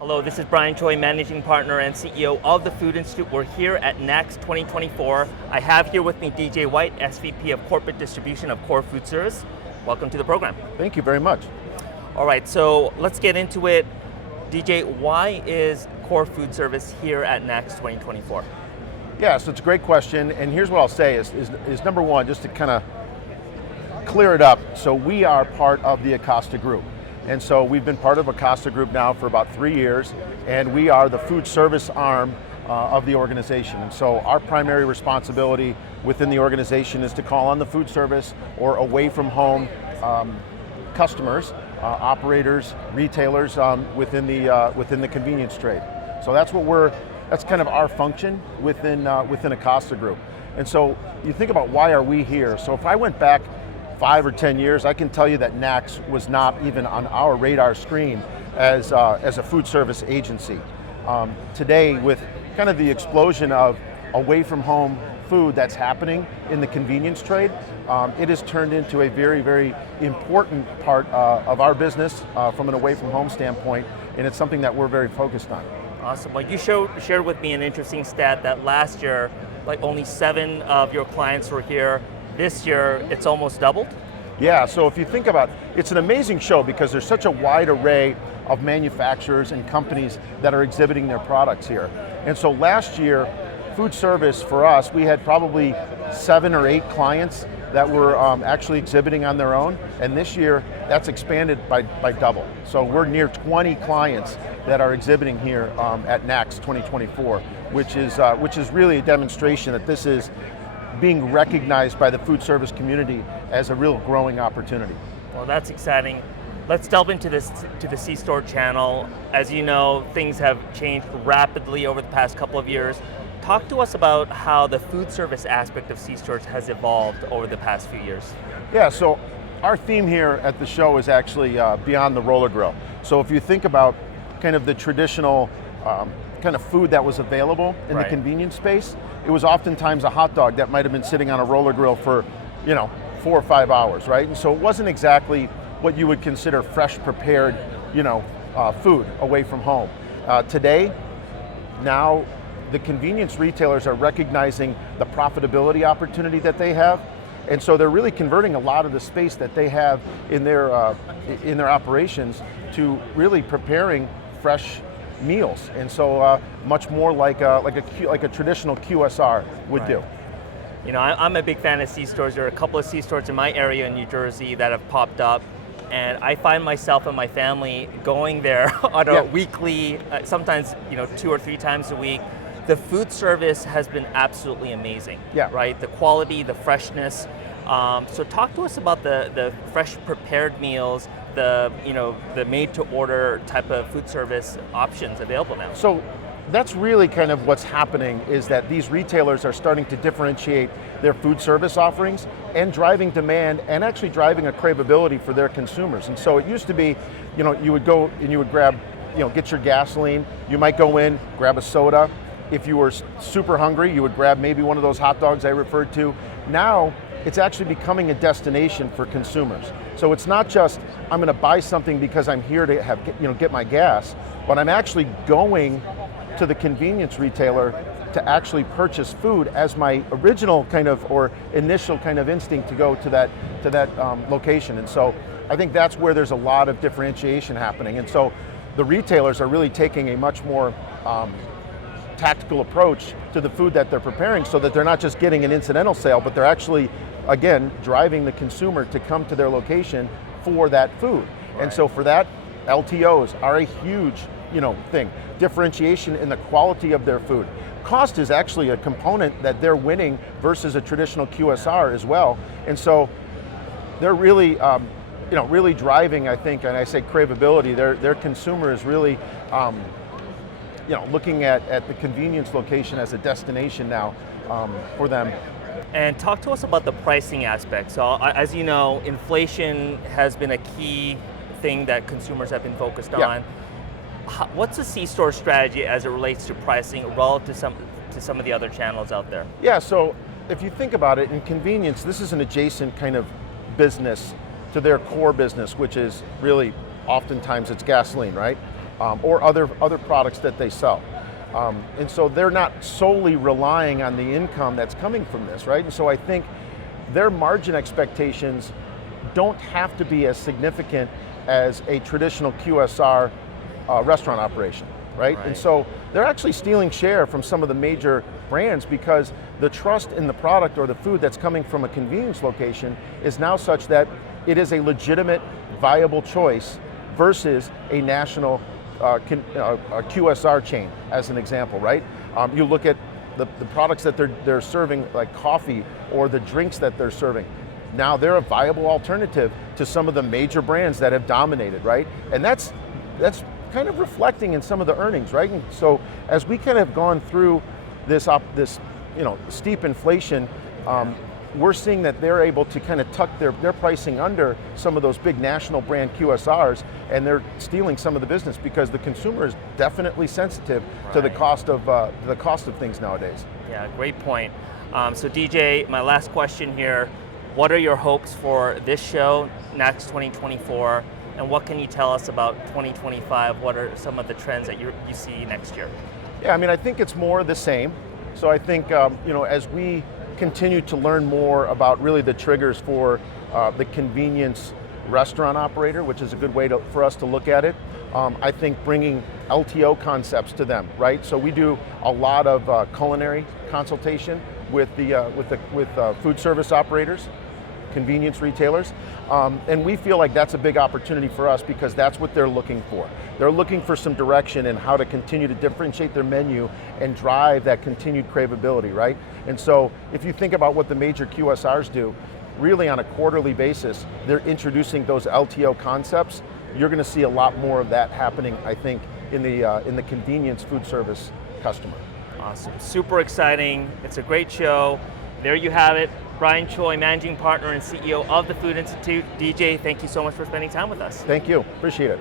Hello, this is Brian Choi, Managing Partner and CEO of the Food Institute. We're here at 𝗟𝗃 2024. I have here with me DJ White, SVP of Corporate Distribution of CORE Foodservice. Welcome to the program. Thank you very much. All right, so let's get into it. DJ, why is CORE Foodservice here at 𝗟𝗃 2024? Yeah, so it's a great question, and here's what I'll say is number one, just to kind of clear it up, so we are part of the Acosta Group. And so we've been part of Acosta Group now for about 3 years, and we are the food service arm of the organization. And so our primary responsibility within the organization is to call on the food service or away from home customers, operators, retailers within the convenience trade. So that's kind of our function within Acosta Group. And so you think about why are we here? So if I went back 5 or 10 years, I can tell you that 𝗟𝗃 was not even on our radar screen as a food service agency. Today, with kind of the explosion of away from home food that's happening in the convenience trade, it has turned into a very, very important part of our business from an away from home standpoint, and it's something that we're very focused on. Awesome. Well, you shared with me an interesting stat that last year, like only 7 of your clients were here. This year, it's almost doubled? Yeah, so if you think about it, it's an amazing show because there's such a wide array of manufacturers and companies that are exhibiting their products here. And so last year, food service for us, we had probably 7 or 8 clients that were actually exhibiting on their own. And this year, that's expanded by double. So we're near 20 clients that are exhibiting here at 𝗟𝗃 2024, which is really a demonstration that this is being recognized by the food service community as a real growing opportunity. Well, that's exciting. Let's delve into the C-Store channel. As you know, things have changed rapidly over the past couple of years. Talk to us about how the food service aspect of C-Stores has evolved over the past few years. Yeah, so our theme here at the show is actually beyond the roller grill. So if you think about kind of the traditional kind of food that was available in the convenience space, it was oftentimes a hot dog that might have been sitting on a roller grill for, 4 or 5 hours, right? And so it wasn't exactly what you would consider fresh prepared, food away from home. Today, now the convenience retailers are recognizing the profitability opportunity that they have, and so they're really converting a lot of the space that they have in their operations to really preparing fresh meals, and so much more like a traditional QSR would do. I'm a big fan of C-Stores. There are a couple of C-Stores in my area in New Jersey that have popped up, and I find myself and my family going there on a weekly, sometimes 2 or 3 times a week. The food service has been absolutely amazing, right? The quality, the freshness. So talk to us about the fresh prepared meals, the made-to-order type of food service options available now. So that's really kind of what's happening, is that these retailers are starting to differentiate their food service offerings and driving demand and actually driving a craveability for their consumers. And so it used to be, you would go and you would grab, get your gasoline, you might go in, grab a soda. If you were super hungry, you would grab maybe one of those hot dogs I referred to. Now, it's actually becoming a destination for consumers. So it's not just, I'm going to buy something because I'm here to get my gas, but I'm actually going to the convenience retailer to actually purchase food as my original kind of, or initial kind of instinct to go to that location. And so I think that's where there's a lot of differentiation happening. And so the retailers are really taking a much more tactical approach to the food that they're preparing, so that they're not just getting an incidental sale, but they're actually, again, driving the consumer to come to their location for that food. And so for that, LTOs are a huge thing. Differentiation in the quality of their food. Cost is actually a component that they're winning versus a traditional QSR as well. And so they're really really driving, I think, and I say craveability, their consumer is really looking at the convenience location as a destination now for them. And talk to us about the pricing aspect. So as you know, inflation has been a key thing that consumers have been focused on. What's the C-Store strategy as it relates to pricing relative to some of the other channels out there? Yeah, so if you think about it, in convenience, this is an adjacent kind of business to their core business, which is really oftentimes it's gasoline, right? or other products that they sell. And so they're not solely relying on the income that's coming from this, right? And so I think their margin expectations don't have to be as significant as a traditional QSR restaurant operation, right? And so they're actually stealing share from some of the major brands because the trust in the product or the food that's coming from a convenience location is now such that it is a legitimate, viable choice versus a national a QSR chain, as an example, right? You look at the products that they're serving, like coffee, or the drinks that they're serving. Now they're a viable alternative to some of the major brands that have dominated, right? And that's kind of reflecting in some of the earnings, right? And so as we kind of gone through this steep inflation, we're seeing that they're able to kind of tuck their pricing under some of those big national brand QSRs, and they're stealing some of the business because the consumer is definitely sensitive to the cost of things nowadays. Yeah, great point. So DJ, my last question here, what are your hopes for this show, NACS 2024, and what can you tell us about 2025? What are some of the trends that you see next year? Yeah, I mean, I think it's more the same. So I think, as we continue to learn more about really the triggers for the convenience restaurant operator, which is a good way for us to look at it. I think bringing LTO concepts to them, right? So we do a lot of culinary consultation with food service operators, convenience retailers, and we feel like that's a big opportunity for us because that's what they're looking for. They're looking for some direction in how to continue to differentiate their menu and drive that continued craveability, right? And so if you think about what the major QSRs do, really on a quarterly basis, they're introducing those LTO concepts. You're going to see a lot more of that happening, I think, in the convenience food service customer. Awesome, super exciting. It's a great show. There you have it. Brian Choi, Managing Partner and CEO of the Food Institute. DJ, thank you so much for spending time with us. Thank you, appreciate it.